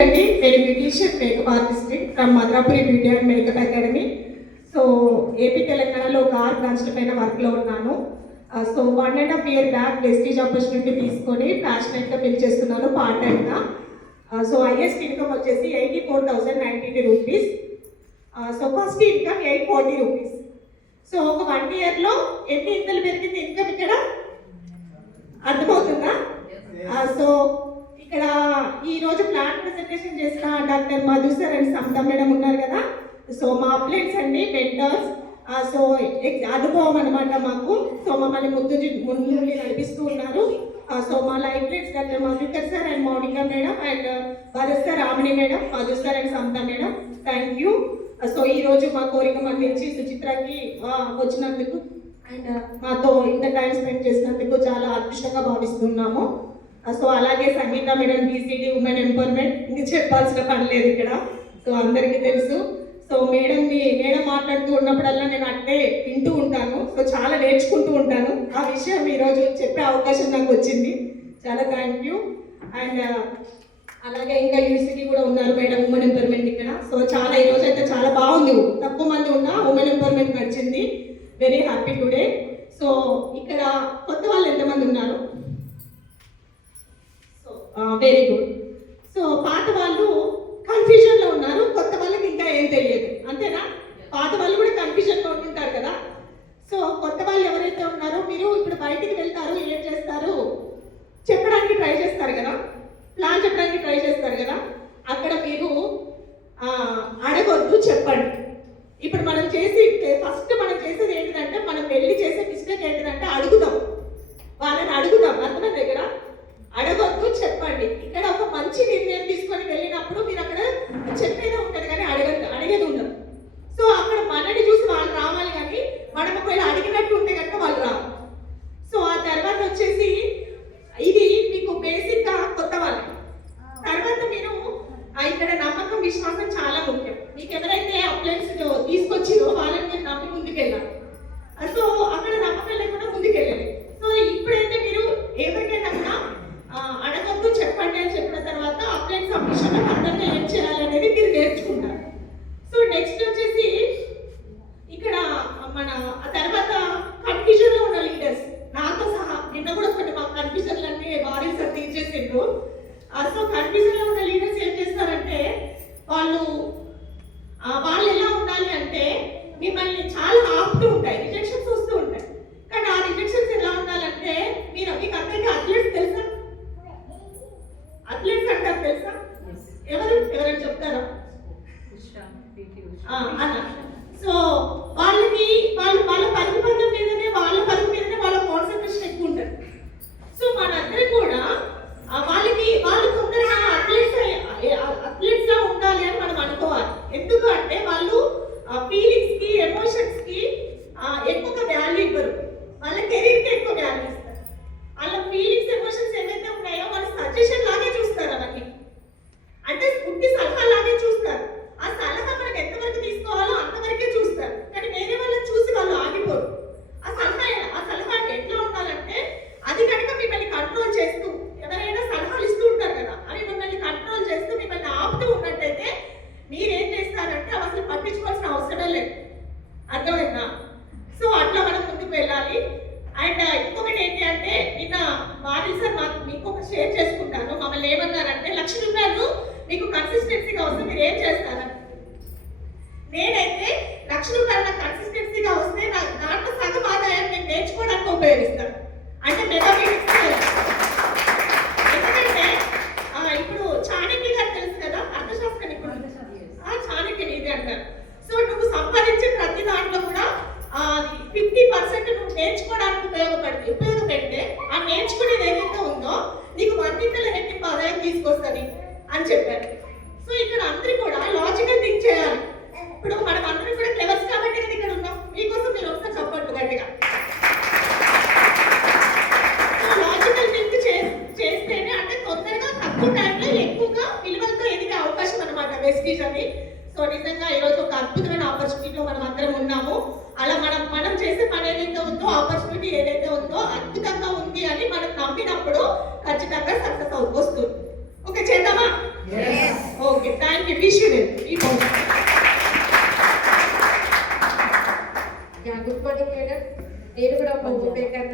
నేను beautician makeup artist from Madrapuri beauty and makeup academy so A P తెలంగాణలో ఒక ఆరు బ్రాంచ్ల పైన వర్క్లో ఉన్నాను. So one and half year back prestige opportunity తీసుకొని ప్యాషనెట్గా బిల్ చేస్తున్నాను పార్ట్ టైంగా సో హైయెస్ట్ ఇన్కమ్ వచ్చేసి eighty four thousand ninety rupees so first income eight forty rupees so ఒక వన్ ఇయర్లో ఎన్ని ఇంతలు పెరిగింది? ఇన్కమ్ ఇక్కడ? అర్థమవుతుందా? సో ఇక్కడ ఈ రోజు ప్లాన్ ప్రెజెంటేషన్ చేసిన doctor Madhu sir and Samata madam ఉన్నారు కదా. సో మా అప్లైట్స్ అండి మెంటర్స్ సో అనుభవం అనమాట మాకు. సో మమ్మల్ని ముందు ముందు నడిపిస్తూ ఉన్నారు. సో మా life doctor Madhukar sir and Mounika madam and Bharat sir Ramini madam Madhu sir and Samata madam. Thank you so ఈ రోజు మా కోరిక మన్నించి సుచిత్రకి వచ్చినందుకు అండ్ మాతో ఇంత టైం స్పెండ్ చేసినందుకు చాలా అదృష్టంగా భావిస్తున్నాము. సో అలాగే Sangeeta madam BCD women empowerment ఇంక చెప్పాల్సిన పని లేదు ఇక్కడ. సో అందరికీ తెలుసు. సో మేడంని మేడం మాట్లాడుతూ ఉన్నప్పుడల్లా నేను అట్టే వింటూ ఉంటాను. సో చాలా నేర్చుకుంటూ ఉంటాను. ఆ విషయం ఈరోజు చెప్పే అవకాశం నాకు వచ్చింది. చాలా థ్యాంక్ యూ అండ్ అలాగే ఇంకా యూనివర్సిటీ కూడా ఉన్నారు మేడం ఉమెన్ ఎంపవర్మెంట్ ఇక్కడ. సో చాలా ఈ అయితే చాలా బాగుంది. తక్కువ మంది ఉన్న ఉమెన్ ఎంపవర్మెంట్ నడిచింది. వెరీ హ్యాపీ టుడే సో ఇక్కడ వెరీ గుడ్ సో పాత వాళ్ళు కన్ఫ్యూజన్లో ఉన్నారు. కొత్త వాళ్ళకి ఇంకా ఏం తెలియదు. అంతేనా? పాత వాళ్ళు కూడా కన్ఫ్యూజన్లో ఉంటుంటారు కదా. సో కొత్త వాళ్ళు ఎవరైతే ఉన్నారో మీరు ఇప్పుడు బయటికి వెళ్తారు ఏం చేస్తారు? చెప్పడానికి ట్రై చేస్తారు కదా. ప్లాన్ చెప్పడానికి ట్రై చేస్తారు కదా. అక్కడ మీరు అడగొద్దు చెప్పండి ఇప్పుడు మనం చేసి ఫస్ట్ మనం చేసేది ఏంటంటే మనం వెళ్ళి చేసే మిస్టేక్ ఏంటంటే అడుగుదాం వాళ్ళని అడుగుదాం అర్థం దగ్గర అడగండి ఇక్కడ ఒక మంచి నిర్ణయం తీసుకొని వెళ్ళినప్పుడు మీరు అక్కడ చెప్పేదే ఉంటుంది కానీ అడగదు అడిగేది ఉండదు. సో అక్కడ మనని చూసి వాళ్ళు రావాలి కానీ మనం ఒకవేళ అడిగినట్టు ఉంటే కనుక వాళ్ళు రావు సో ఆ తర్వాత వచ్చేసి ఇది మీకు బేసిక్గా కొత్త వాళ్ళకి తర్వాత మీరు ఇక్కడ నమ్మకం విశ్వాసం చాలా ముఖ్యం. మీకు ఎవరైతే అప్లయన్స్ తీసుకొచ్చిరో వాళ్ళని మీరు నమ్మి ముందుకెళ్ళాలి. సో అక్కడ నమ్మకం లేకుండా ముందుకెళ్ళాలి సో ఇప్పుడైతే మీరు ఎవరికైనా కూడా ఆ, అడగొద్దు చెప్పండి అని చెప్పిన తర్వాత అప్లైన్ సబ్మిషన్ ఫర్దర్గా ఏం చేయాలనేది మీరు నేర్చుకుంటారు సో నెక్స్ట్ వచ్చేసి ఇక్కడ మన తర్వాత కన్ఫ్యూజన్లో ఉన్న లీడర్స్ నాతో సహా నిన్న కూడా కొన్ని మా కన్ఫ్యూజన్లు అన్ని వారి సార్ తీర్చేసిండ్రు. ఆ, సో కన్ఫ్యూజన్లో ఉన్న లీడర్స్ ఏం చేస్తారంటే వాళ్ళు వాళ్ళు ఎలా ఉండాలి అంటే మిమ్మల్ని చాలా ఆపుతూ ఉంటాయి రిజెక్షన్స్ వస్తూ ఉంటాయి. కానీ ఆ రిజెక్షన్స్ ఎలా ఉండాలంటే మీరు మీకు అందరికీ అథ్లెట్స్ తెలుసా? అథ్లెట్స్ అంటారు తెలుసా? ఎవరు? ఎవరైనా చెప్తారా? అలా. సో వాళ్ళకి వాళ్ళు వాళ్ళ పరుగు పందెం మీదనే వాళ్ళ పరుగు మీదనే వాళ్ళ కాన్సన్ట్రేషన్ ఎక్కువ ఉంటుంది సో మనందరం కూడా ఆ, వాళ్ళకి వాళ్ళు తొందరగా అథ్లెట్స్ అథ్లెట్స్ లా ఉండాలి అని మనం అనుకోవాలి ఎందుకు అంటే వాళ్ళు ఫీలింగ్స్కి ఎమోషన్స్కి ఆ, ఎక్కువగా వాల్యూ ఇవ్వరు వాళ్ళ కెరీర్కి ఎక్కువ వాల్యూ ఇస్తారు వాళ్ళ ఫీలింగ్స్ ఎమోషన్స్ ఏవైతే ఉన్నాయో వాళ్ళు సజెషన్ లాగే చూస్తారు అవన్నీ అంటే పుట్టి సలహా లాగే చూస్తారు ఆ సలహా మనకు ఎంతవరకు తీసుకోవాలో అంతవరకే చూస్తారు కానీ వేరే వాళ్ళని చూసి వాళ్ళు ఆగిపోరు ఆ సలహా ఆ సలహా ఎట్లా ఉండాలంటే అది కనుక మిమ్మల్ని కంట్రోల్ చేస్తూ ఎవరైనా సలహాలు ఇస్తూ ఉంటారు కదా అవి మిమ్మల్ని కంట్రోల్ చేస్తూ మిమ్మల్ని ఆపుతూ ఉన్నట్టయితే మీరేం చేస్తారంటే అవి అసలు పట్టించుకోవాల్సిన అవసరం లేదు అర్థమైందా సో అట్లా మనం ముందుకు వెళ్ళాలి అండ్ ఇంకొకటి ఏంటి అంటే నిన్న వారి సార్ మాకు మీకు ఒక షేర్ చేసుకుంటాను. మమ్మల్ని ఏమన్నారంటే లక్ష రూపాయలు మీకు కన్సిస్టెన్సీగా వస్తే మీరు ఏం చేస్తారని నేనైతే లక్ష రూపాయలు నాకు కన్సిస్టెన్సీగా వస్తే నా దాంట్లో సగం ఆదాయం నేను నేర్చుకోవడానికి ఉపయోగిస్తాను. అంటే మెటాఫిజిక్స్ ఎందుకంటే ఆ, ఇప్పుడు చాణక్య గారు తెలుసు కదా అర్థశాస్త్రం ఇప్పుడు ఆ చాణక్య నీతి అంటారు సో నువ్వు సంపాదించే ప్రతి దాంట్లో కూడా ఫిఫ్టీ పర్సెంట్ నువ్వు నేర్చుకోవడానికి ఉపయోగపడి ఉపయోగపెడితే ఆ నేర్చుకునేది ఏదైతే ఉందో నీకు వంటింతల రెట్టింపు ఆదాయం తీసుకొస్తుంది అని చెప్పారు. సో ఇక్కడ అందరూ కూడా లాజికల్ థింక్ చేయాలి. ఇప్పుడు మనం అందరం కూడా క్లెవర్స్ కాబట్టి కదా ఇక్కడ ఉన్నాం. మీకోసం మీరు ఒకసారి చెప్పండి గట్టిగా. లాజికల్ థింక్ చేస్తేనే అంటే తొందరగా తక్కువ టైంలో ఎక్కువగా విలువలతో ఎదిగే అవకాశం అనమాట వెస్టీజ్ అని. సో నిజంగా ఈరోజు ఒక అద్భుతమైన ఆపర్చునిటీలో మనం అందరం ఉన్నాము. అలా మనం చేసే పని ఏదైతే ఉందో ఆపర్చునిటీ ఏదైతే ఉందో అద్భుతంగా ఉంది అని మనం నమ్మినప్పుడు ఖచ్చితంగా సక్సెస్ వస్తుంది. ఓకే చేద్దామా? వారికి విష్ ఈ post yeah good morning madam. నేను కూడా ఒక హోమ్ మేకర్